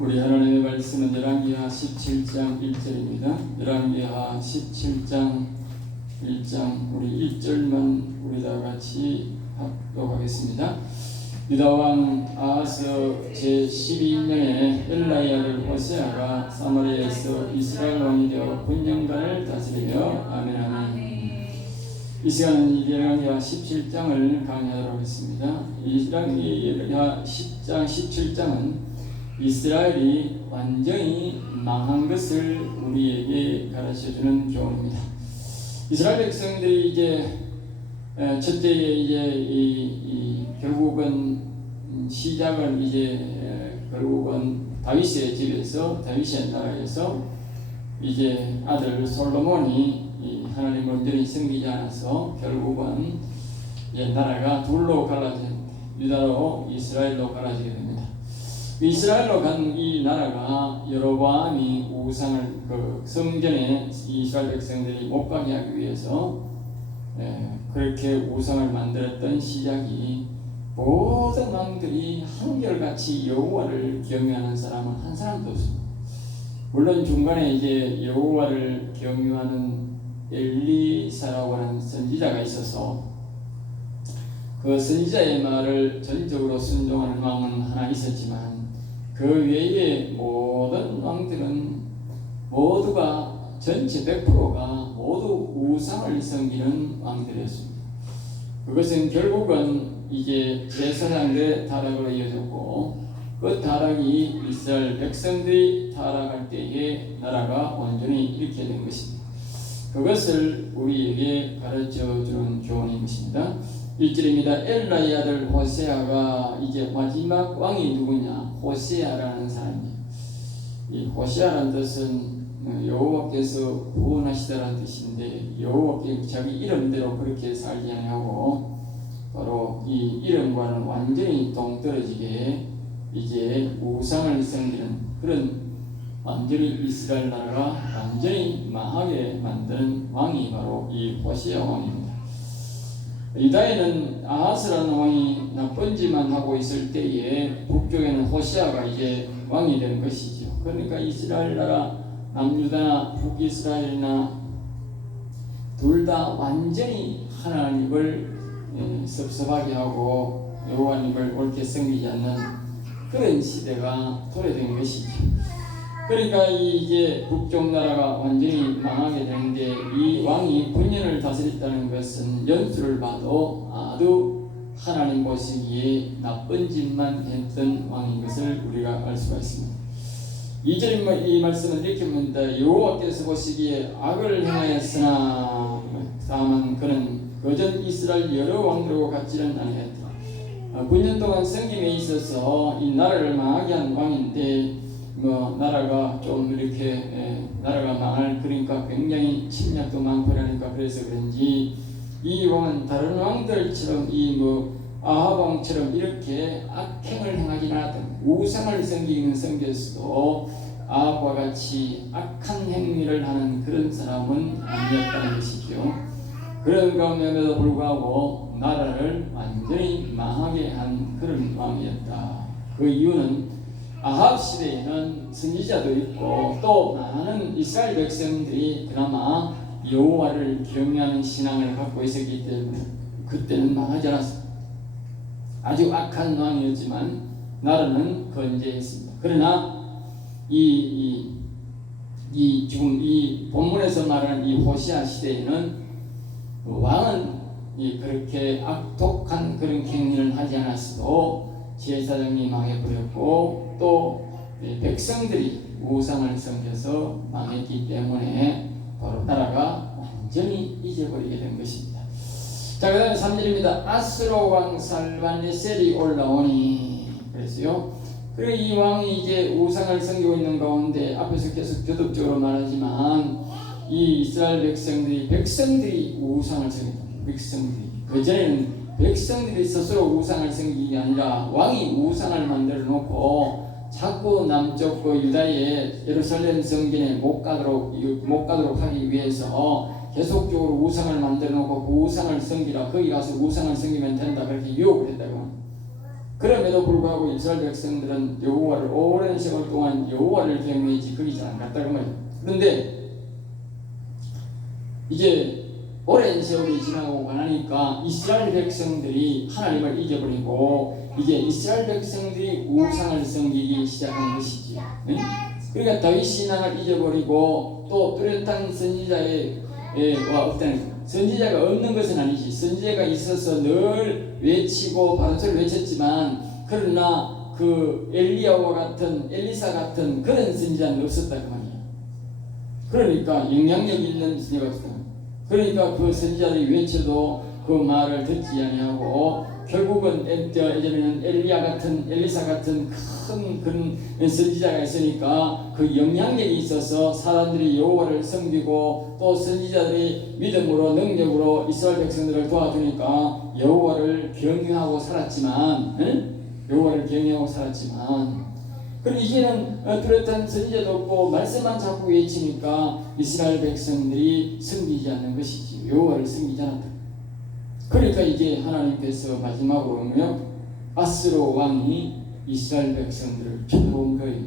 우리 하나님의 말씀은 열왕기하 17장 1절입니다. 열왕기하 17장 1장 우리 1절만 우리 다 같이 합독하겠습니다. 유다왕 아하스 제12년에 엘라의 아들 호세아가 사마리아에서 이스라엘 왕이 되어 9년간을 다스리며 아멘 아멘. 이 시간은 열왕기하 17장을 강의하도록 하겠습니다. 열왕기하 10장 17장은 이스라엘이 완전히 망한 것을 우리에게 가르쳐주는 교훈입니다. 이스라엘 백성들이 이제 첫째에 이제 결국은 시작은 이제 결국은 다윗의 집에서 다윗의 나라에서 이제 아들 솔로몬이 하나님 온전히 섬기지 않아서 결국은 나라가 둘로 갈라진 유다로 이스라엘로 갈라지게 됩니다. 이스라엘로 간 이 나라가 여로보암이 우상을 성전에 이스라엘 백성들이 못 가게 하기 위해서 그렇게 우상을 만들었던 시작이 모든 왕들이 한결같이 여호와를 경외하는 사람은 한 사람도 없습니다. 물론 중간에 이제 여호와를 경외하는 엘리사라고 하는 선지자가 있어서 그 선지자의 말을 전적으로 순종하는 왕은 하나 있었지만 그 외에 모든 왕들은 모두가 전체 100%가 모두 우상을 섬기는 왕들이었습니다. 그것은 결국은 이제 제사장들의 타락으로 이어졌고 그 타락이 이스라엘 백성들이 타락할 때에 나라가 온전히 이렇게 된 것입니다. 그것을 우리에게 가르쳐주는 교훈인 것입니다. 1절입니다. 엘라의 아들 호세아가 이제 마지막 왕이 누구냐? 호세아라는 사람이에요. 이 호세아라는 뜻은 여호와께서 구원하시다라는 뜻인데 여호와께 자기 이름대로 그렇게 살지 아니하고 바로 이 이름과는 완전히 동떨어지게 이제 우상을 섬기는 그런 완전히 이스라엘 나라가 완전히 망하게 만드는 왕이 바로 이 호세아 왕입니다. 유다에는 아하스라는 왕이 나쁜 짓만 하고 있을 때에 북쪽에는 호세아가 이제 왕이 되는 것이죠. 그러니까 이스라엘 나라 남유다나 북이스라엘이나 둘 다 완전히 하나님을 섭섭하게 하고 여호와님을 옳게 섬기지 않는 그런 시대가 도래된 것이죠. 그러니까 이제 북쪽 나라가 완전히 망하게 되는데 이 왕이 9년을 다스렸다는 것은 연수를 봐도 아주 하나님 보시기에 나쁜 짓만 했던 왕인 것을 우리가 알 수가 있습니다. 2절 이 말씀은 이렇게 봅니다. 여호와께서 보시기에 악을 행하였으나 다만 그는 그전 이스라엘 여러 왕들과 같지는 아니했다. 9년 동안 섬김에 있어서 이 나라를 망하게 한 왕인데 나라가 좀 이렇게 나라가 망할 그러니까 굉장히 침략도 많고 그러니까 그래서 그런지 이 왕은 다른 왕들처럼 아합 왕처럼 이렇게 악행을 행하지 않았던 우상을 섬기는 섬겼어도 아합과 같이 악한 행위를 하는 그런 사람은 아니었다는 것이죠. 그런 가운데도 불구하고 나라를 완전히 망하게 한 그런 왕이었다. 그 이유는 아합 시대에는 선지자도 있고 또 많은 이스라엘 백성들이 그나마 여호와를 경외하는 신앙을 갖고 있었기 때문에 그때는 망하지 않았습니다. 아주 악한 왕이었지만 나라는 건재했습니다. 그러나 지금 이 본문에서 말하는 이 호시아 시대에는 왕은 그렇게 악독한 그런 행위를 하지 않았어도 제사장이 망해버렸고 또 백성들이 우상을 섬겨서 망했기 때문에 바로 나라가 완전히 잊어버리게 된 것입니다. 자, 그 다음에 3절입니다. 아스로 왕 살만네셀이 올라오니 그랬어요. 그리고 이 왕이 이제 우상을 섬기고 있는 가운데 앞에서 계속 교독적으로 말하지만 이 이스라엘 백성들이 우상을 섬깁니다. 백성들이 그전에는 백성들이 스스로 우상을 섬기기 아니라 왕이 우상을 만들어 놓고 자꾸 남쪽 유다의 예루살렘 성전에 못 가도록 하기 위해서 계속적으로 우상을 만들어 놓고 그 우상을 섬기라 거기 가서 우상을 섬기면 된다 그렇게 유혹을 했다고 그럼에도 불구하고 이스라엘 백성들은 여호와를 오랜 세월 동안 여호와를 경외하지 거기 잘 안 갔다고 말이에요. 그런데 이제 오랜 세월이 지나고 가니까 이스라엘 백성들이 하나님을 잊어버리고 이제 이스라엘 백성들이 우상을 섬기기 시작한 것이지. 네? 그러니까 다윗 신앙을 잊어버리고 또 뚜렷한 선지자와 없다는 선지자가 없는 것은 아니지. 선지자가 있어서 늘 외치고 바로서를 외쳤지만 그러나 그 엘리야와 같은 엘리사 같은 그런 선지자는 없었다 그 말이야. 그러니까 영향력 있는 선지자가 없었다. 그러니까 그 선지자들이 외쳐도 그 말을 듣지 아니하고 결국은 예전에는 엘리사 같은 큰 그런 선지자가 있으니까 그 영향력이 있어서 사람들이 여호와를 섬기고 또 선지자들이 믿음으로 능력으로 이스라엘 백성들을 도와주니까 여호와를 경외하고 살았지만 그럼 이제는 뚜렷한 선지자도 없고 말씀만 자꾸 외치니까 이스라엘 백성들이 섬기지 않는 것이지. 여호와를 섬기지 않았다. 그러니까 이제 하나님께서 마지막으로 보면 아스로 왕이 이스라엘 백성들을 쳐들어온 거예요.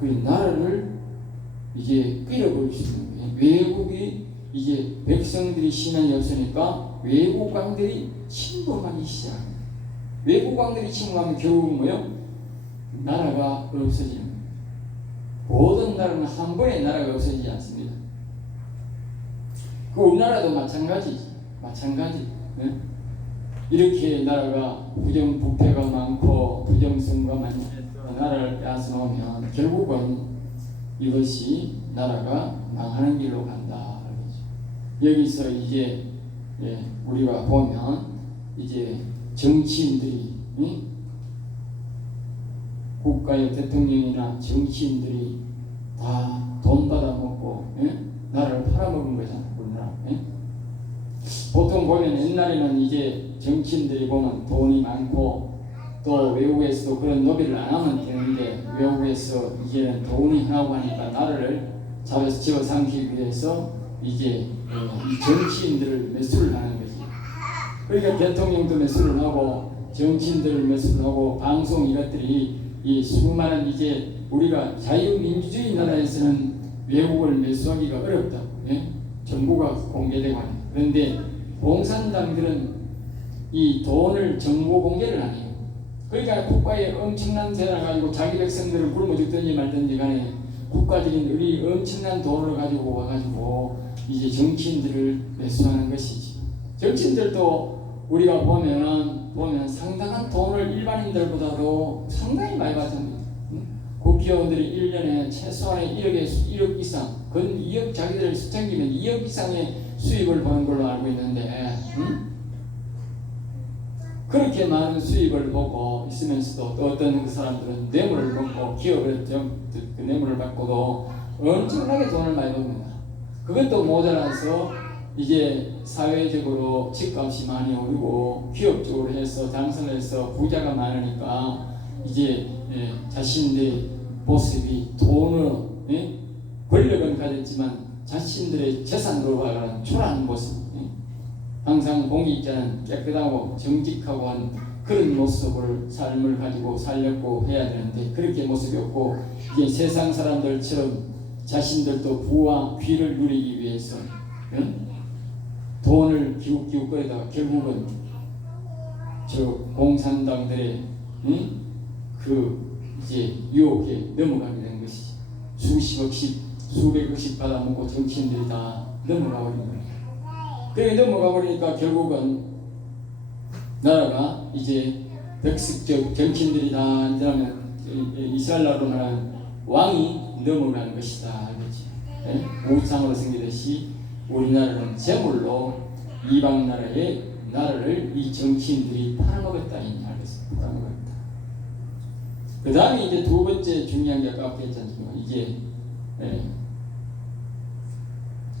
그 나라를 이제 끌어버릴 수 있는 거예요. 외국이 이제 백성들이 신앙이 없으니까 외국 왕들이 침범하기 시작해요. 외국 왕들이 침범하면 결국 뭐요? 나라가 없어지는 거예요. 모든 나라는 한 번에 나라가 없어지지 않습니다. 그 우리나라도 마찬가지지. 네? 이렇게 나라가 부정부패가 많고 부정선거가 많이 나라를 빼앗아 놓으면 결국은 이것이 나라가 망하는 길로 간다. 여기서 이제 우리가 보면 이제 정치인들이 국가의 대통령이나 정치인들이 다 돈 받아먹고 나라를 팔아먹은 거잖아. 우리나라. 보통 보면 옛날에는 이제 정치인들이 보면 돈이 많고 또 외국에서도 그런 노비를 안 하면 되는데 외국에서 이제는 돈이 하고 하니까 나라를 집어삼키기 위해서 이제 이 정치인들을 매수를 하는 거지. 그러니까 대통령도 매수를 하고 정치인들을 매수를 하고 방송 이것들이 이 수많은 이제 우리가 자유민주주의 나라에서는 외국을 매수하기가 어렵다고. 정보가 공개되고 하니까. 그런데 공산당들은 이 돈을 정보 공개를 안 해요. 그러니까 국가에 엄청난 세를 가지고 자기 백성들을 굶어 죽든지 말든지 간에 국가적인 우리 엄청난 돈을 가지고 와가지고 이제 정치인들을 매수하는 것이지. 정치인들도 우리가 보면 상당한 돈을 일반인들보다도 상당히 많이 받습니다. 국회의원들이 1년에 최소한의 1억 이상, 건 2억 자기들 수천기면 2억 이상의 수입을 버는 걸로 알고 있는데 그렇게 많은 수입을 보고 있으면서도 또 어떤 그 사람들은 뇌물을 먹고 기업을 그 뇌물을 받고도 엄청나게 돈을 많이 법니다. 그것도 모자라서 이제 사회적으로 집값이 많이 오르고 기업적으로 해서 당선해서 부자가 많으니까 이제 자신들의 모습이 돈으로 권력은 가졌지만 자신들의 재산으로 가는 초라한 모습, 항상 공직자는 깨끗하고 정직하고 한 그런 모습을 삶을 가지고 살려고 해야 되는데 그렇게 모습이 없고 이제 세상 사람들처럼 자신들도 부와 귀를 누리기 위해서 돈을 기웃기웃거리다가 결국은 저 공산당들의 그 이제 유혹에 넘어가게 된 것이지. 수십억씩 수백억씩 받아먹고 정치인들이 다 넘어가 버린 거예요. 그렇게 넘어가 버리니까 결국은 나라가 이제 백석적 정치인들이 다 이제는 이스라엘 나라로 말하는 왕이 넘어가는 것이다. 그렇지? 우상으로 생기듯이 우리나라는 제물로 이방 나라의 나라를 이 정치인들이 팔아먹었다. 팔아먹었다. 그 다음에 이제 두 번째 중요한 게 아까 했지 않습니까? 이게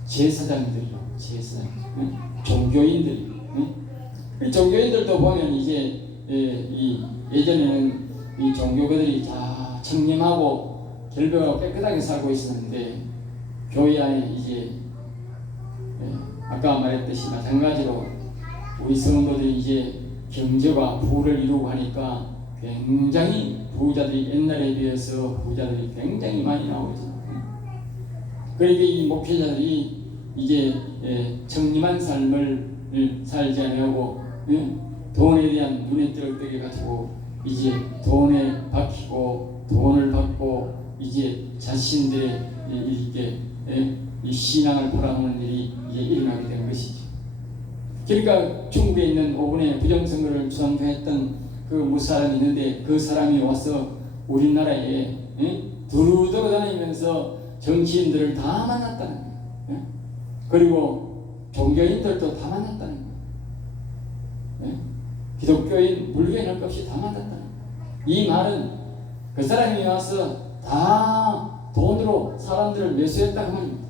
제사장들이요. 종교인들이. 종교인들도 보면 이제 예전에는 이 종교가들이 다 청렴하고 결벽하고 깨끗하게 살고 있었는데 교회 안에 이제 아까 말했듯이 마찬가지로 우리 성도들이 이제 경제가 부를 이루고 하니까 굉장히 부자들이 옛날에 비해서 부자들이 굉장히 많이 나오죠. 그러니까 이 목회자들이 이제 청림한 삶을 살지 않으려고 돈에 대한 눈에 띄게 가지고 이제 돈에 박히고 돈을 받고 이제 자신들의 이게 이 신앙을 팔아먹는 일이 이제 일어나게 된 것이죠. 그러니까 중국에 있는 5분의 부정선거를 주장했던 그 무사람이 있는데 그 사람이 와서 우리나라에 두루두루 다니면서 정치인들을 다 만났다는 거예요. 그리고 종교인들도 다 만났다는 거예요. 기독교인, 불교인 할 것 없이 다 만났다는 거예요. 이 말은 그 사람이 와서 다 돈으로 사람들을 매수했다고 말입니다.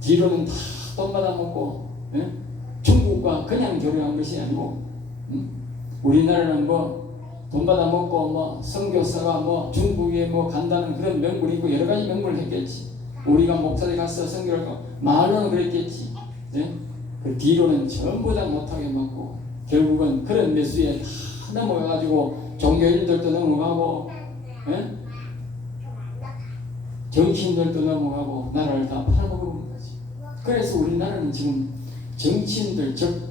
뒤로는 다 돈 받아먹고 중국과 그냥 결혼한 것이 아니고 우리나라는 뭐 돈 받아먹고 뭐 선교사가 뭐 중국에 뭐 간다는 그런 명분이 있고 여러 가지 명분을 했겠지. 우리가 목사들 가서 선교를 하고 말로는 그랬겠지. 그 뒤로는 전부 다 못하게 먹고 결국은 그런 매수에 다 넘어가가지고 종교인들도 넘어가고 정치인들도 넘어가고 나라를 다 팔아먹은 거지. 그래서 우리나라는 지금 정치인들 즉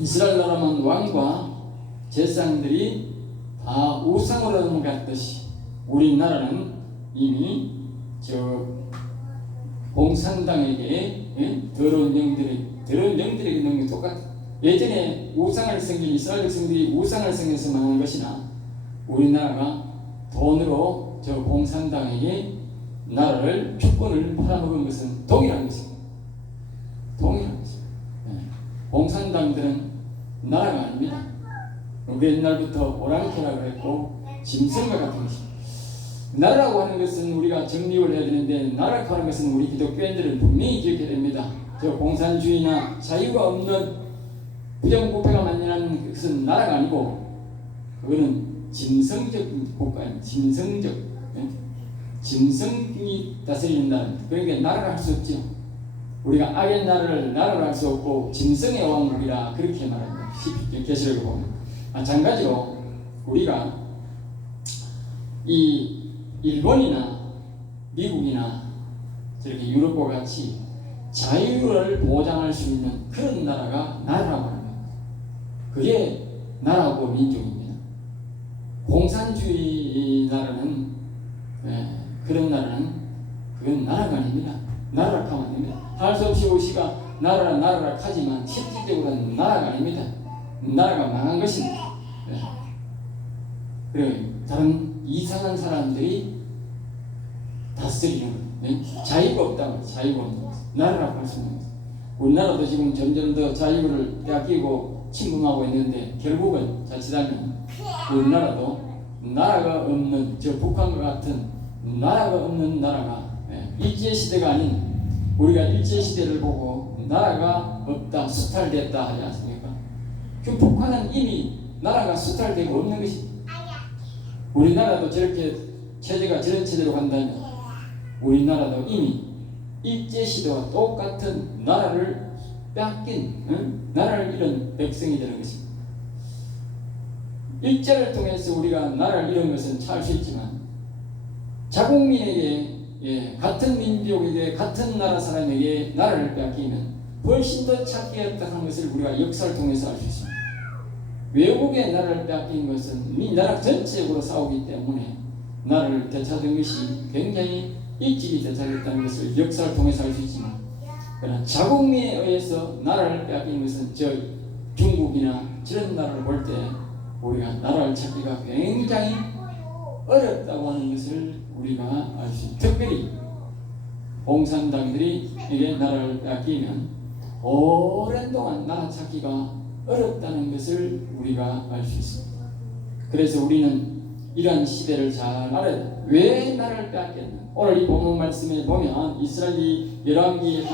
이스라엘 나라만 왕과 제사장들이 다 우상으로 넘어갔듯이 우리나라는 이미 저 공산당에게 더러운 영들에게 넘는 게 똑같아. 예전에 우상을 섬긴 이스라엘 백성들이 우상을 섬겨서 망한 것이나 우리나라가 돈으로 저 공산당에게 나라를 주권을 팔아먹은 것은 동일한 것입니다. 동일한 것입니다. 공산당들은 나라가 아닙니다. 우리 옛날부터 오랑캐라고 했고 짐승과 같은 것입니다. 나라라고 하는 것은 우리가 정립을 해야 되는데 나라라고 하는 것은 우리 기독교인들은 분명히 기억해야 됩니다. 저 공산주의나 자유가 없는 부정부패가 만연한 것은 나라가 아니고 그거는 짐승적 국가입니다. 짐승이 다스리는 나라. 그러니까 나라를 할 수 없죠. 우리가 악의 나라를 나라로 할 수 없고 짐승의 왕국이라 그렇게 말합니다. 계시록에 보면. 마찬가지로 우리가 이 일본이나 미국이나 저렇게 유럽과 같이 자유를 보장할 수 있는 그런 나라가 나라라고 합니다. 그게 나라고 민족입니다. 공산주의 나라는 그런 나라는 그건 나라가 아닙니다. 나라라 하면 안 됩니다. 할 수 없이 우리가 나라라 하지만 실질적으로는 나라가 아닙니다. 나라가 망한 것입니다. 그래 다른 이상한 사람들이 다스리는 자유가 없다고 자유가 없는 것. 나라라고 할 수 있는 것. 우리나라도 지금 점점 더 자유를 뺏기고 침범하고 있는데 결국은 자칫하면 우리나라도 나라가 없는 저 북한과 같은 나라가 없는 나라가 일제시대가 아닌 우리가 일제시대를 보고 나라가 없다 수탈됐다 하지 않습니까? 그 북한은 이미 나라가 수탈되고 없는 것입니다. 우리나라도 저렇게 체제가 저런 체제로 간다면 우리나라도 이미 일제시대와 똑같은 나라를 뺏긴 나라를 잃은 백성이 되는 것입니다. 일제를 통해서 우리가 나라를 잃은 것은 잘 수 있지만 자국민에게 같은 민족에게 같은 나라 사람에게 나라를 뺏기면 훨씬 더 착기했다는 것을 우리가 역사를 통해서 알 수 있습니다. 외국의 나라를 뺏긴 것은 이 나라 전체적으로 싸우기 때문에 나라를 되찾은 것이 굉장히 일찍이 되찾았다는 것을 역사를 통해서 알 수 있지만 그러나 자국민에 의해서 나라를 뺏긴 것은 저 중국이나 저런 나라를 볼 때 우리가 나라를 찾기가 굉장히 어렵다고 하는 것을 우리가 알 수 있습니다. 특별히 공산당들이 이게 나라를 뺏기면 오랜 동안 나라 찾기가 어렵다는 것을 우리가 알 수 있습니다. 그래서 우리는 이러한 시대를 잘 알아야 돼요. 왜 나라를 뺏겼나? 오늘 이 본문 말씀에 보면 이스라엘이 열왕기에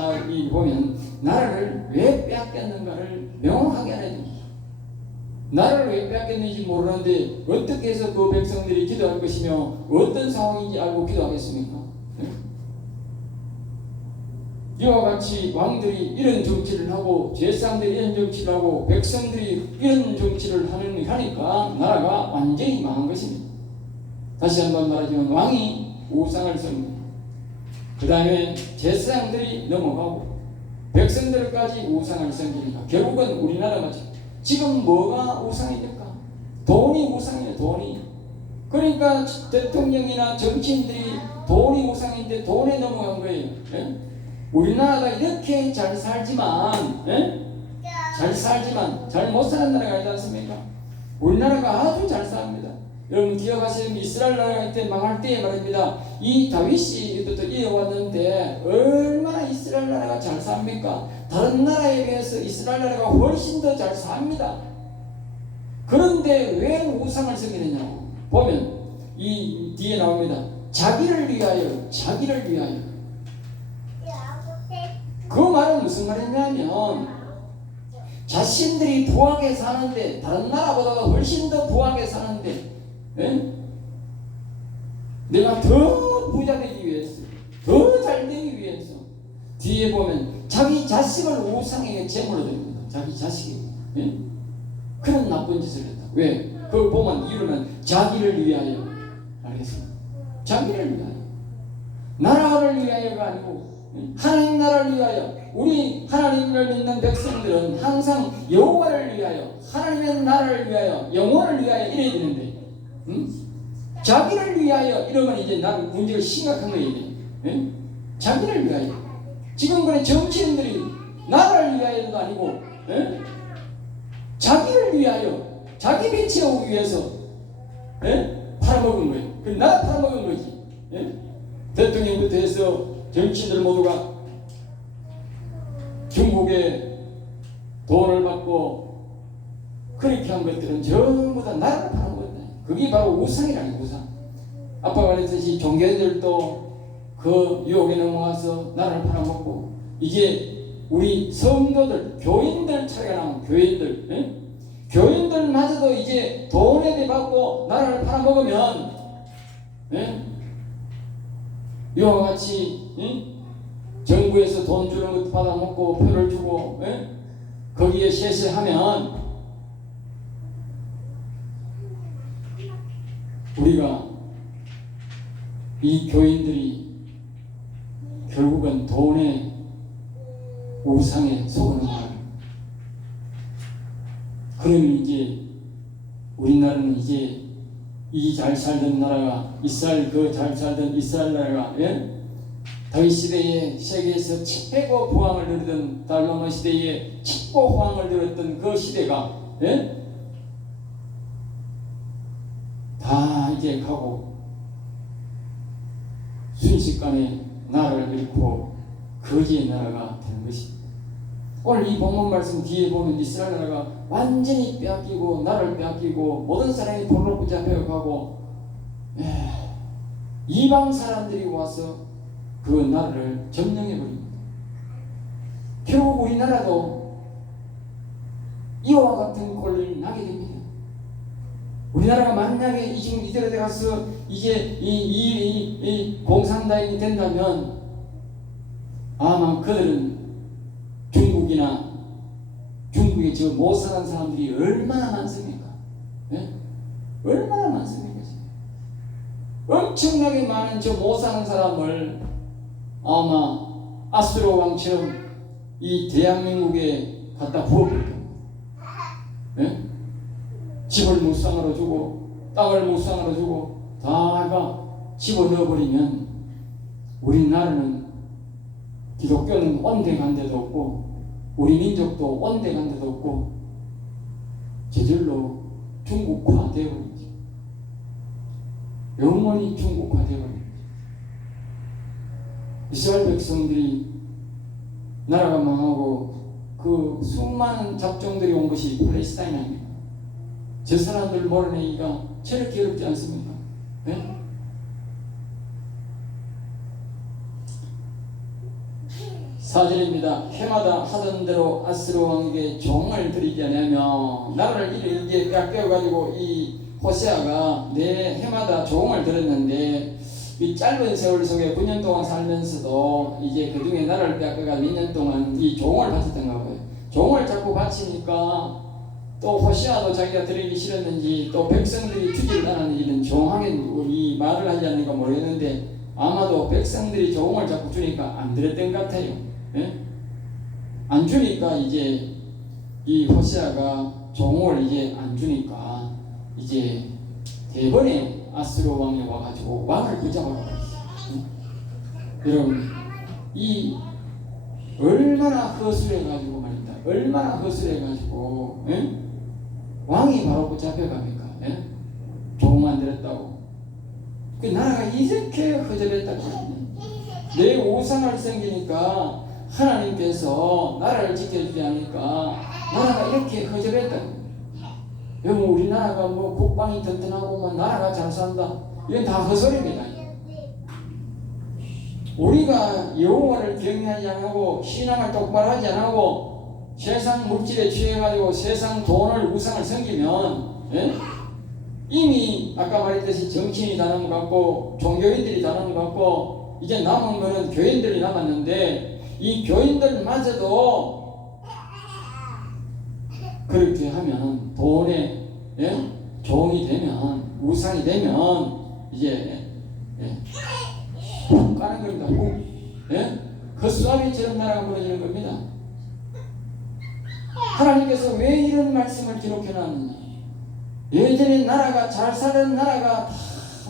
보면 나라를 왜 뺏겼는가를 명확하게 알아야 됩니다. 나라를 왜 뺏겼는지 모르는데 어떻게 해서 그 백성들이 기도할 것이며 어떤 상황인지 알고 기도하겠습니까? 이와 같이 왕들이 이런 정치를 하고 제사장들이 이런 정치를 하고 백성들이 이런 정치를 하니까 나라가 완전히 망한 것입니다. 다시 한번 말하자면 왕이 우상을 섬깁니다. 그 다음에 제사장들이 넘어가고 백성들까지 우상을 섬기니까 결국은 우리나라가 지금 뭐가 우상입니까? 돈이 우상이에요. 돈이. 그러니까 대통령이나 정치인들이 돈이 우상인데 돈에 넘어간 거예요. 예? 우리나라가 이렇게 잘 살지만 잘 못 사는 나라가 아니지 않습니까? 우리나라가 아주 잘 삽니다. 여러분 기억하세요. 이스라엘 나라가 이때 망할 때에 말입니다. 이 다윗이 이것도 이어왔는데 얼마나 이스라엘 나라가 잘 삽니까? 다른 나라에 비해서 이스라엘 나라가 훨씬 더 잘 삽니다. 그런데 왜 우상을 섬기느냐고 보면 이 뒤에 나옵니다. 자기를 위하여. 그 말은 무슨 말이냐면 자신들이 부하게 사는데 다른 나라보다 훨씬 더 부하게 사는데 내가 더 부자 되기 위해서 더 잘 되기 위해서 뒤에 보면 자기 자식을 우상에게 제물로 드립니다. 자기 자식에게 그런 나쁜 짓을 했다. 왜? 그걸 보면 이유는 자기를 위하여 알겠습니다. 자기를 위하여 나라를 위하여가 아니고 하나님 나라를 위하여. 우리 하나님을 믿는 백성들은 항상 여호와를 위하여 하나님의 나라를 위하여 영혼을 위하여 이래야 되는데 자기를 위하여 이러면 이제 난 문제가 심각한 거예요. 자기를 위하여. 지금 그래 정치인들이 나라를 위하여도 아니고 자기를 위하여 자기 배 채우기 위해서 팔아먹은 거예요. 그 나라 팔아먹은 거지. 대통령부터 해서 정치인들 모두가 중국에 돈을 받고 그렇게 한 것들은 전부 다 나라를 팔아먹었다. 그게 바로 우상이라는 우상. 아빠가 말했듯이 종교들도 그 유혹에 넘어가서 나라를 팔아먹고 이제 우리 성도들, 교인들 차례가 나온 교인들, 교인들마저도 이제 돈에 대해 받고 나라를 팔아먹으면 이와 같이 정부에서 돈 주는 것도 받아먹고 표를 주고 거기에 세세하면 우리가 이 교인들이 결국은 돈의 우상에 속는 거예요. 그러면 이제 우리나라는 이제 이 잘 살던 나라가 이스라엘 그 잘 살던 이스라엘 나라가 다윗 시대에 세계에서 최고 부왕을 누리던 달로마 시대에 최고 호황을 누렸던 그 시대가 다 이제 가고 순식간에 나라를 잃고 거지의 나라가 되는 것입니다. 오늘 이 본문 말씀 뒤에 보면 이스라엘 나라가 완전히 빼앗기고 나라를 빼앗기고 모든 사람이 돌로 붙잡혀가고 이방 사람들이 와서 그 나라를 점령해버립니다. 결국 우리나라도 이와 같은 꼴을 나게 됩니다. 우리나라가 만약에 지금 이대로 돼가서 이제 이 공산당이 된다면 아마 그들은 중국에 저 못 사는 사람들이 얼마나 많습니까? 얼마나 많습니까? 엄청나게 많은 저 못 사는 사람을 아마 아수르 왕처럼 이 대한민국에 갖다 부어버릴 겁니다. 집을 무상으로 주고 땅을 무상으로 주고 다가 집어넣어버리면 우리나라는 기독교는 온대간 데도 없고 우리 민족도 온대간 데도 없고 저절로 중국화 되어버리죠. 영원히 중국화 되어버리죠. 이스라엘 백성들이 나라가 망하고 그 수많은 잡종들이 온 것이 팔레스타인 아닙니까? 저 사람들 몰아내기가 저렇게 어렵지 않습니까? 네? 사절입니다. 해마다 하던 대로 아스르 왕에게 종을 드리지 않으며 나라를 이제 빼앗겨가지고 이 호세아가 내 해마다 종을 들었는데 이 짧은 세월 속에 9년 동안 살면서도 이제 그중에 나라를 빼앗겨가 몇 년 동안 이 종을 바쳤던가 봐요. 종을 자꾸 바치니까 또 호시아도 자기가 들이기 싫었는지 또 백성들이 주지를 않았는지는 정확하게 우리 말을 하지 않으니까 모르겠는데 아마도 백성들이 종을 자꾸 주니까 안 들었던 것 같아요. 예? 안 주니까 이제 이 호시아가 종을 이제 안 주니까 이제 대번에 아수르 왕이 와가지고 왕을 붙잡아가 버렸어요. 여러분 이 얼마나 허술해가지고 말입니다. 얼마나 허술해가지고 왕이 바로 붙잡혀갑니까? 종 만들었다고. 그 나라가 이렇게 허접했다고 내 우상을 섬기니까 하나님께서 나라를 지켜주지 않으니까 나라가 이렇게 허접했다고. 여러분 우리나라가 뭐 국방이 튼튼하고 뭐 나라가 잘 산다 이건 다 헛소리입니다. 우리가 여호와를 경외하지 않고 신앙을 똑바로 하지 않고 세상 물질에 취해가지고 세상 돈을 우상을 섬기면 이미 아까 말했듯이 정치인이 다는 것 같고 종교인들이 다는 것 같고 이제 남은 거는 교인들이 남았는데 이 교인들마저도 그렇게 하면 돈에 종이 되면 우상이 되면 이제 훅 가는 겁니다. 훅. 헛수아비처럼 나라가 무너지는 겁니다. 하나님께서 왜 이런 말씀을 기록해 놨느냐. 예전에 나라가 잘 사는 나라가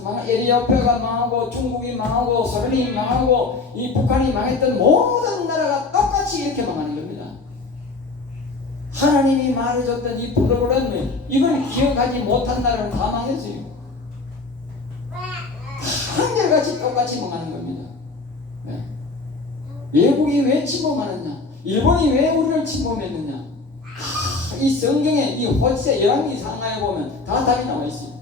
다 에티오피아가 망하고 중국이 망하고 소련이 망하고 이 북한이 망했던 모든 나라가 똑같이 이렇게 망하는 겁니다. 하나님이 말해줬던 이 프로그램을 이걸 기억하지 못한 나라는 다 망했어요. 한결같이 똑같이 망하는 겁니다. 외국이 왜 침범하느냐? 일본이 왜 우리를 침범했느냐? 이 성경에 이 호세 열왕기 상하에 보면 다 답이 나와 있어요.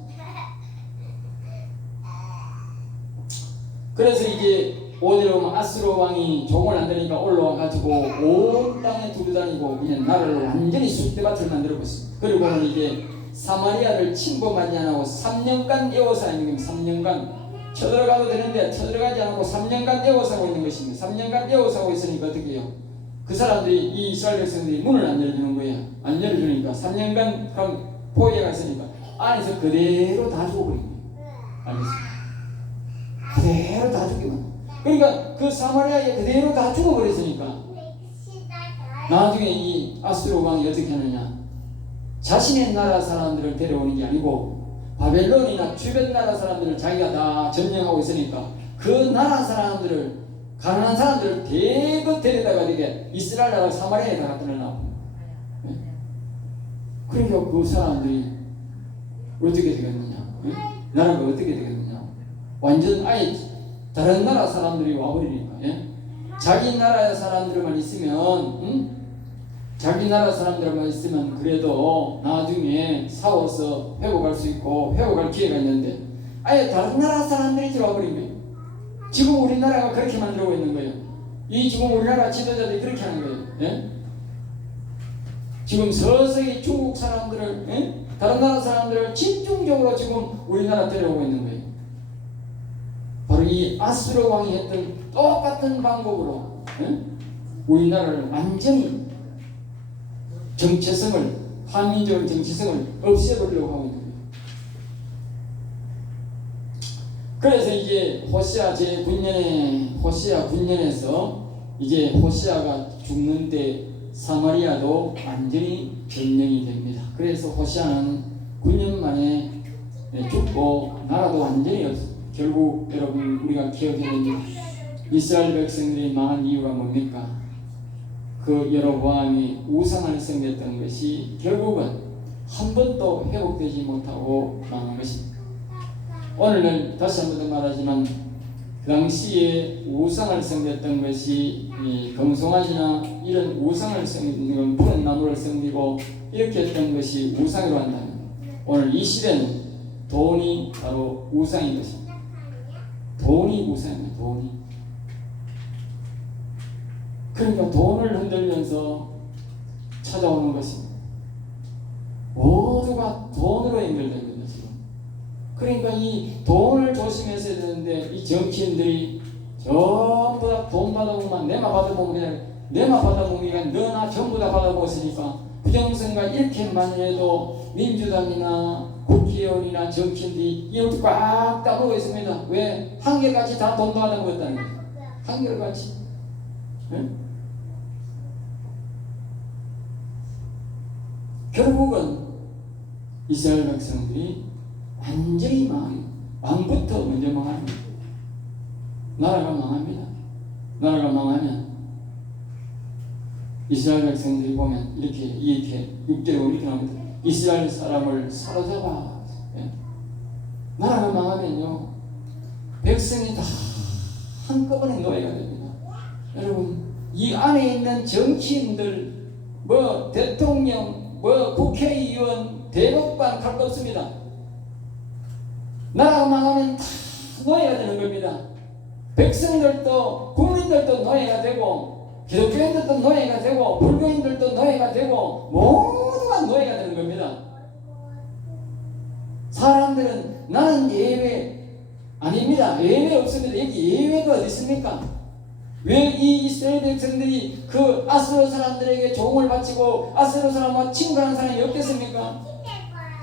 그래서 이제 오대로 아수르 왕이 종을 안 되니까 올라와 가지고 온 땅에 두루다니고 그냥 나라를 완전히 쑥대밭을 만들어 버렸습니다. 그리고는 이제 사마리아를 침범하지 않고 3년간 에워싸 있는 겁니다. 3년간 쳐들어가도 되는데 쳐들어가지 않고 3년간 에워싸고 있는 것입니다. 3년간 에워싸고 있으니까 어떻게 해요? 그 사람들이 이 이스라엘 백성들이 문을 안 열어주는 거예요. 안 열어주니까 3년간 그럼 포위가 있으니까 안에서 그대로 다 죽어버린 거예요. 알겠습니다. 그대로 다 죽이면 그러니까 그 사마리아에 그대로 다 죽어버렸으니까 나중에 이 아수르 왕이 어떻게 하느냐, 자신의 나라 사람들을 데려오는 게 아니고 바벨론이나 주변 나라 사람들을 자기가 다 점령하고 있으니까 그 나라 사람들을 가난한 사람들을 대거 데려다가 이게 이스라엘 나라 사마리아에다 갖다 놓고 그러니까 그 사람들이 어떻게 되겠느냐, 나라가 어떻게 되겠느냐, 완전 아예 다른 나라 사람들이 와버리니까 자기 나라 사람들만 있으면 자기 나라 사람들만 있으면 그래도 나중에 싸워서 회복할 수 있고 회복할 기회가 있는데 아예 다른 나라 사람들이 들어와 버린 거예요. 지금 우리나라가 그렇게 만들고 있는 거예요. 이 지금 우리나라 지도자들이 그렇게 하는 거예요. 지금 서서히 중국 사람들을 다른 나라 사람들을 집중적으로 지금 우리나라 데려오고 있는 거예요. 바로 이 아수르 왕이 했던 똑같은 방법으로 우리나라를 완전히 정체성을, 한민족의 정체성을 없애버리려고 하고 있는 거예요. 그래서 이제 호시아 제9년에 호시아 9년에서 이제 호시아가 죽는데 사마리아도 완전히 점령이 됩니다. 그래서 호시아는 9년 만에 죽고 나라도 완전히 없어요. 결국 여러분 우리가 기억해야 됩니다. 이스라엘 백성들이 망한 이유가 뭡니까? 그 여로보암이 우상을 섬겼던 것이 결국은 한 번도 회복되지 못하고 망한 것입니다. 오늘은 다시 한 번 더 말하지만 그 당시에 우상을 섬겼던 것이 금송아지나 이런 우상을 섬기는 푸른 나무를 섬기고 이렇게 했던 것이 우상이라고 한다면 오늘 이 시대는 돈이 바로 우상인 것입니다. 돈이 우상입니다. 돈이. 그러니까 돈을 흔들면서 찾아오는 것입니다. 모두가 돈으로 연결된 겁니다. 지금 그러니까 이 돈을 조심했어야 되는데 이 정치인들이 전부 다 돈 받아보면 내만 받아보면 그냥 내만 받아보면 너나 전부 다 받아보았으니까 부정선거 이렇게만 해도 민주당이나 국회의원이나 정치인들이 이것도 꽉 따보고 있습니다. 왜? 한결같이 다 돈 받아먹었다는 거예요. 한결같이. 응? 결국은 이스라엘 백성들이 완전히 망해요. 왕부터 먼저 망합니다. 나라가 망합니다. 나라가 망하면 이스라엘 백성들이 보면 이렇게 6절에 이렇게 나옵니다. 이스라엘 사람을 사로잡아. 예. 나라가 망하면요 백성이 다 한꺼번에 노예가 됩니다. 여러분 이 안에 있는 정치인들 뭐 대통령 뭐 국회의원 대법관 갈 거 없습니다. 나라가 망하면 다 노예가 되는 겁니다. 백성들도 국민들도 노예가 되고 기독교인들도 노예가 되고 불교인들도 노예가 되고 모두가 노예가 되는 겁니다. 사람들은 나는 예외 아닙니다. 예외 없습니다. 여기 예외가 어디 있습니까? 왜 이 이스라엘 백성들이 그 아스로 사람들에게 종을 바치고 아스로 사람과 친구하는 사람이 없겠습니까?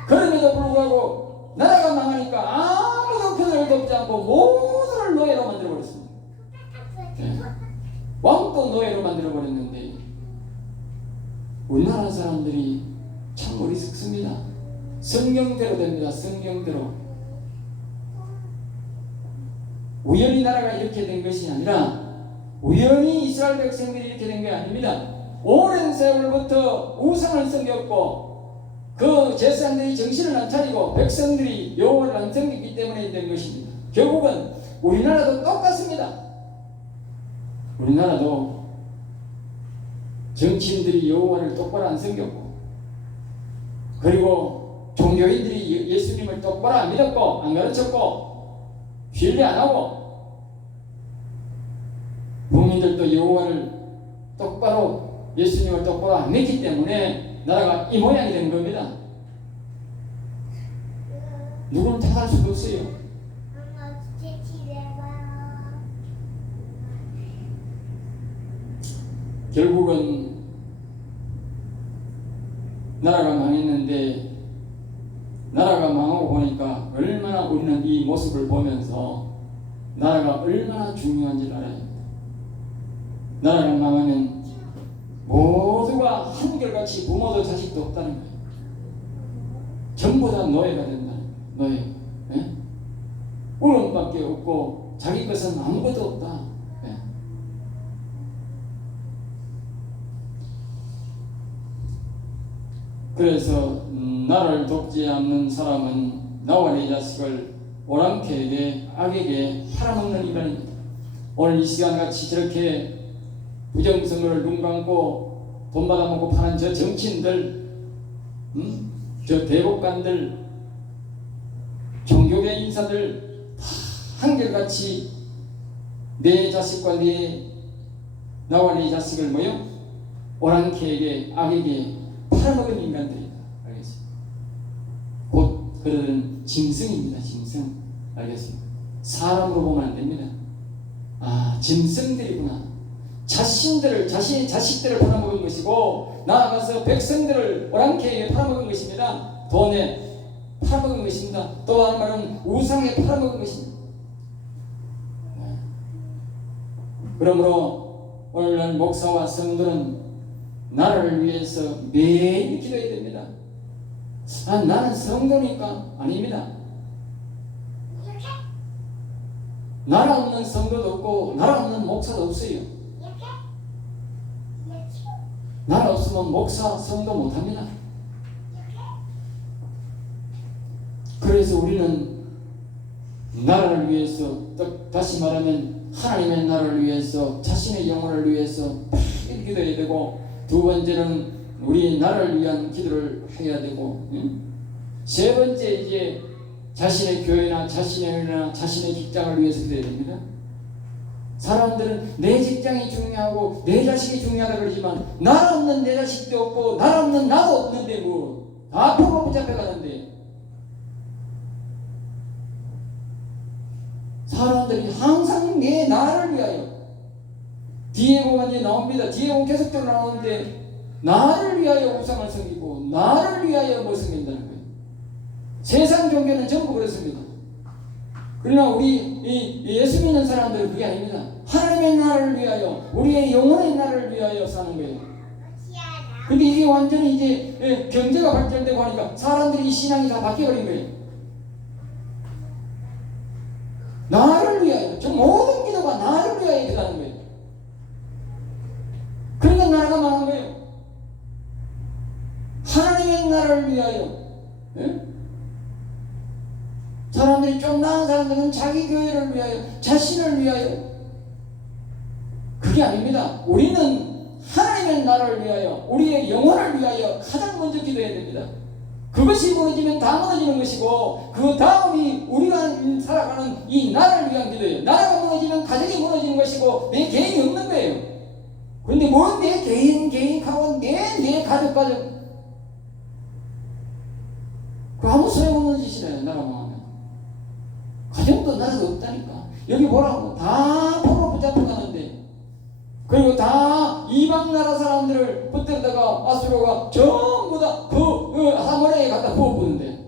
그럼에도 불구하고 나라가 망하니까 아무도 그들을 돕지 않고 모두를 노예로 만들어버렸습니다. 네. 왕도 노예로 만들어버렸는데 우리나라 사람들이 참 어리석습니다. 성경대로 됩니다. 성경대로. 우연히 나라가 이렇게 된 것이 아니라 우연히 이스라엘 백성들이 이렇게 된 게 아닙니다. 오랜 세월부터 우상을 섬겼고 그 제사장들이 정신을 안 차리고 백성들이 여호와를 안 섬기기 때문에 된 것입니다. 결국은 우리나라도 똑같습니다. 우리나라도 정치인들이 여호와를 똑바로 안 섬겼고 그리고 종교인들이 예수님을 똑바로 안 믿었고 안 가르쳤고 신뢰 안 하고 국민들도 여호와를 똑바로 예수님을 똑바로 안 믿기 때문에 나라가 이 모양이 된 겁니다. 누구는 탓할 수도 없어요. 결국은 나라가 망했는데 나라가 망하고 보니까 얼마나 우리는 이 모습을 보면서 나라가 얼마나 중요한지를 알아야 합니다. 나라가 망하면 모두가 한결같이 부모도 자식도 없다는 거예요. 전부 다 노예가 된다는 거예요. 노예. 예? 울음밖에 없고 자기 것은 아무것도 없다. 예? 그래서 나를 돕지 않는 사람은 나와 내 자식을 오랑캐에게 악에게 팔아먹는 인간입니다. 오늘 이 시간같이 저렇게 부정선거를 눈 감고 돈 받아먹고 파는 저 정치인들, 저 대법관들, 종교계 인사들 다 한결같이 내 자식과 나와 내 자식을 뭐요? 오랑캐에게 악에게 팔아먹은 인간들이다. 알겠습니다. 곧 그들은 짐승입니다. 짐승. 알겠습니다. 사람으로 보면 안 됩니다. 아, 짐승들이구나. 자신의 자식들을 팔아먹은 것이고 나아가서 백성들을 오랑캐에게 팔아먹은 것입니다. 돈에 팔아먹은 것입니다. 또 다른 말은 우상에 팔아먹은 것입니다. 그러므로 오늘날 목사와 성도는 나라를 위해서 매일 기도해야 됩니다. 아, 나는 성도니까 아닙니다. 나라 없는 성도도 없고 나라 없는 목사도 없어요. 나라 없으면 목사, 성도 못합니다. 그래서 우리는 나라를 위해서 다시 말하면 하나님의 나라를 위해서 자신의 영혼을 위해서 기도해야 되고 두 번째는 우리 나라를 위한 기도를 해야 되고 세 번째 이제 자신의 교회나 자신의 회나 자신의 직장을 위해서 기도해야 됩니다. 사람들은 내 직장이 중요하고 내 자식이 중요하다 그러지만 나라 없는 내 자식도 없고 나라 없는 나도 없는데 뭐 다 포로 붙잡혀 가는데 그들은 항상 내 나를 위하여, 뒤에 보면 이제 나옵니다. 뒤에 보면 계속적으로 나오는데 나를 위하여 우상을 섬기고 나를 위하여 뭐 섬긴다는 거예요. 세상 종교는 전부 그렇습니다. 그러나 우리 이 예수 믿는 사람들은 그게 아닙니다. 하나님의 나라를 위하여, 우리의 영혼의 나라를 위하여 사는 거예요. 근데 이게 완전히 이제 경제가 발전되고 하니까 사람들이 신앙이 다 바뀌어버린 거예요. 나를 위하여, 저 모든 기도가 나를 위하여 기도하는 거예요. 그러니까 나라가 망한 거예요. 하나님의 나라를 위하여. 예? 사람들이 좀 나은 사람들은 자기 교회를 위하여, 자신을 위하여. 그게 아닙니다. 우리는 하나님의 나라를 위하여, 우리의 영혼을 위하여 가장 먼저 기도해야 됩니다. 그것이 무너지면 다 무너지는 것이고, 그 다음이 우리가 살아가는 이 나라를 위한 기도예요. 나라가 무너지면 가정이 무너지는 것이고 내 개인이 없는 거예요. 그런데 뭘 내 개인하고 내 가족 그 아무 소용없는 짓이래요. 나라 망하면 가정도 나라가 없다니까. 여기 보라고 다 포로 붙잡혀 가는데, 그리고 다 이방 나라 사람들을 붙들다가 아수르가 전부 다 그 하모레에 갖다 부어부는데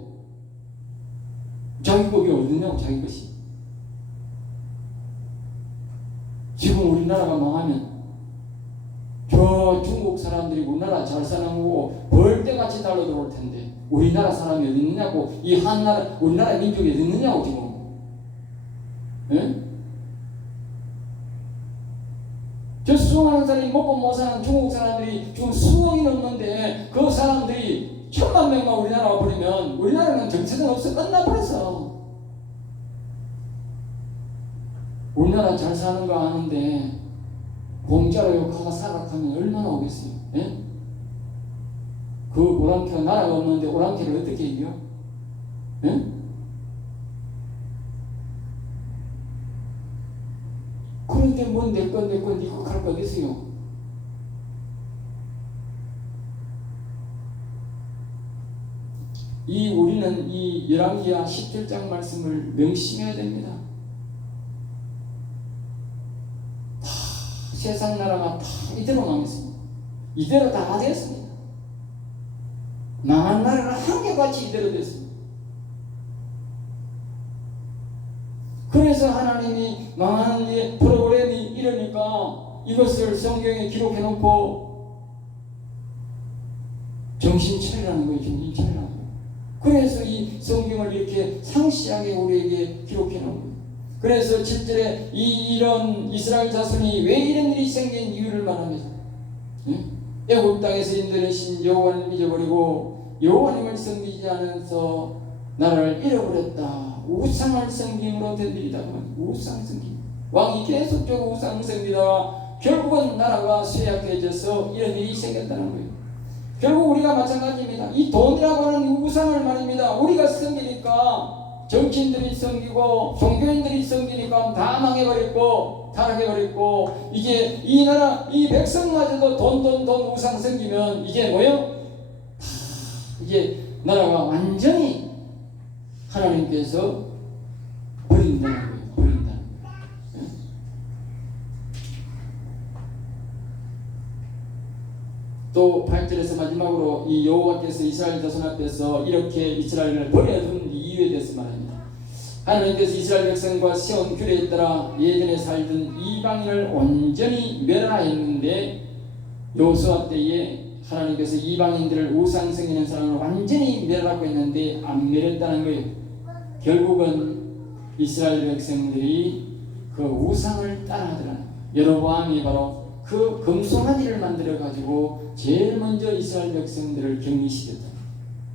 자기 것이 어딨냐고. 자기 것이. 지금 우리나라가 망하면 저 중국 사람들이 우리나라 잘 사는 거고 벌떼같이 달려 들어올 텐데 우리나라 사람이 어디 있느냐고. 이 한나라 우리나라 민족이 어디 있느냐고 지금. 예? 저 수많은 사람이 먹고 못 사는 중국 사람들이 지금 수억이 넘는데 그 사람들이 1000만 명만 우리나라 와버리면 우리나라는 정체는 없어. 끝나버렸어. 우리나라 잘 사는 거 아는데 공짜로 욕하고 살아가면 얼마나 오겠어요. 예? 그 오랑캐가 나라가 없는데 오랑캐를 어떻게 이겨? 예? 그런데 뭔 내건 니거 갈 거 어딨어요? 우리는 이 열왕기하 17장 말씀을 명심해야 됩니다. 다 세상 나라가 다 이대로 망했습니다. 이대로 다 됐습니다. 망한 나라가 한결같이 이대로 됐습니다. 그래서 하나님이 망하는 프로그램이 이러니까 이것을 성경에 기록해 놓고 정신 차리라는 거예요. 정신 차리라는 거예요. 그래서 이 성경을 이렇게 상시하게 우리에게 기록해 놓은 거예요. 그래서 7절에 이런 이스라엘 자손이 왜 이런 일이 생긴 이유를 말합니다. 애굽 땅에서 인도내신 여호와를 잊어버리고 여호와님을 섬기지 않아서 나라를 잃어버렸다. 우상을 섬김으로 된 일이다. 우상 섬김. 왕이 계속적으로 우상 섬기다가 결국은 나라가 쇠약해져서 이런 일이 생겼다는 거예요. 결국 우리가 마찬가지입니다. 이 돈이라고 하는 우상을 말입니다. 우리가 섬기니까 정치인들이 섬기고 종교인들이 섬기니까 다 망해버렸고 타락해버렸고, 이제 이 나라 이 백성마저도 돈 우상 섬기면 이제 뭐요? 이제 나라가 완전히 하나님께서 버린다는 거예요. 버린다는 거예요. 또 8절에서 마지막으로 이 여호와께서 이스라엘 자손 앞에서 이렇게 이스라엘을 버려둔 이유에 대해서 말합니다. 하나님께서 이스라엘 백성과 세운 규례에 따라 예전에 살던 이방인을 온전히 멸하였는데 여호수아 때에 하나님께서 이방인들을 우상 섬기는 사람을 완전히 멸하고 했는데 안 멸했다는 거예요. 결국은 이스라엘 백성들이 그 우상을 따라하더라는 거예요. 여로보암이 바로 그 금송아지를 만들어 가지고 제일 먼저 이스라엘 백성들을 격리시켰다,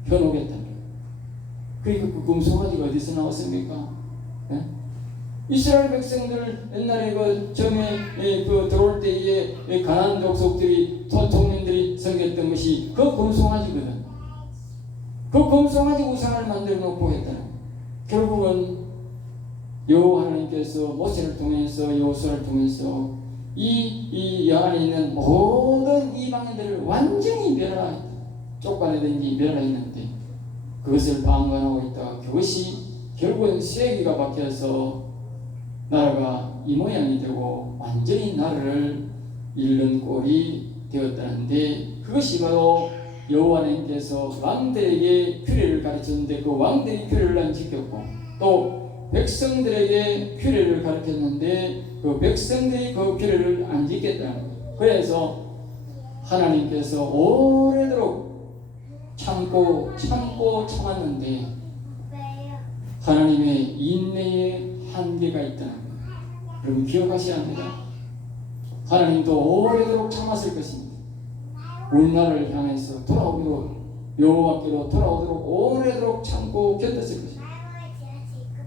현혹했다. 그러니까 그 금송아지가 어디서 나왔습니까? 예? 이스라엘 백성들 옛날에 그 처음에 그 들어올 때에 가나안 족속들이 토통민들이 섬겼던 것이 그 금송아지거든. 그 금송아지 우상을 만들어 놓고 했다는. 결국은 여호와 하나님께서 모세를 통해서 여호수아를 통해서 이 영안에 있는 모든 이방인들을 완전히 쫓아내든지 멸하였는데 그것을 방관하고 있다가 그것이 결국은 쇠기가 박혀서 나라가 이 모양이 되고 완전히 나라를 잃는 꼴이 되었다는데, 그것이 바로 여호와 하나님께서 왕들에게 규례를 가르쳤는데 그 왕들이 규례를 안 지켰고, 또 백성들에게 규례를 가르쳤는데 그 백성들이 그 규례를 안 지켰다는 거예요. 그래서 하나님께서 오래도록 참고 참았는데 하나님의 인내에 한계가 있다는 거예요. 여러분 기억하셔야 합니다. 하나님도 오래도록 참았을 것입니다. 우리나라를 향해서 돌아오기로, 여호와께로 돌아오도록 오래도록 참고 견뎠을 것입니다.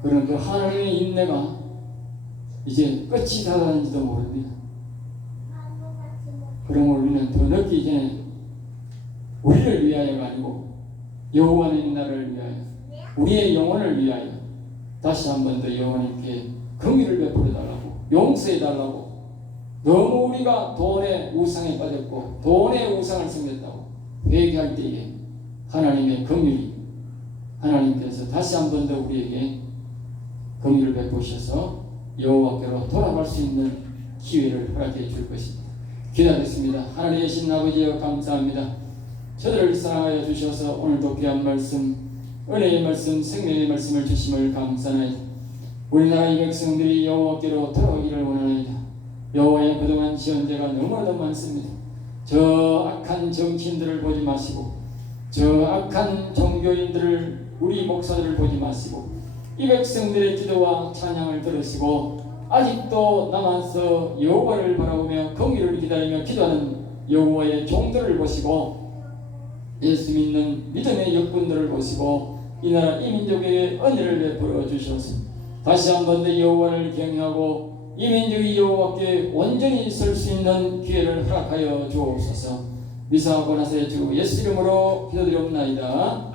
그런 그 하나님의 인내가 이제 끝이 다가는지도 모릅니다. 그러므로 우리는 더 늦기 전에 우리를 위하여가 아니고 여호와의 나라를 위하여, 우리의 영혼을 위하여 다시 한 번 더 여호와님께 긍휼을 베풀어 달라고, 용서해 달라고. 너무 우리가 돈의 우상에 빠졌고 돈의 우상을 섬겼다고 회개할 때에 하나님의 긍휼이, 하나님께서 다시 한 번 더 우리에게 긍휼을 베푸셔서 여호와께로 돌아갈 수 있는 기회를 허락해 줄 것입니다. 기다렸습니다. 하나님의 신 아버지여 감사합니다. 저들을 사랑하여 주셔서 오늘도 귀한 말씀, 은혜의 말씀, 생명의 말씀을 주심을 감사하나이다. 우리나라 이 백성들이 여호와께로 돌아오기를 원하나이다. 여호와의 그동안 지은 죄가 너무나도 많습니다. 저 악한 정치인들을 보지 마시고, 저 악한 종교인들을, 우리 목사들을 보지 마시고, 이 백성들의 기도와 찬양을 들으시고 아직도 남아서 여호와를 바라보며 긍휼을 기다리며 기도하는 여호와의 종들을 보시고, 예수 믿는 믿음의 역군들을 보시고 이 나라 이 민족에게 은혜를 베풀어 주셔서 다시 한번 더 여호와를 경외하고 이 민족이 여호와께 온전히 설 수 있는 기회를 허락하여 주옵소서. 미사하고 나서 주 예수 이름으로 기도드리옵나이다.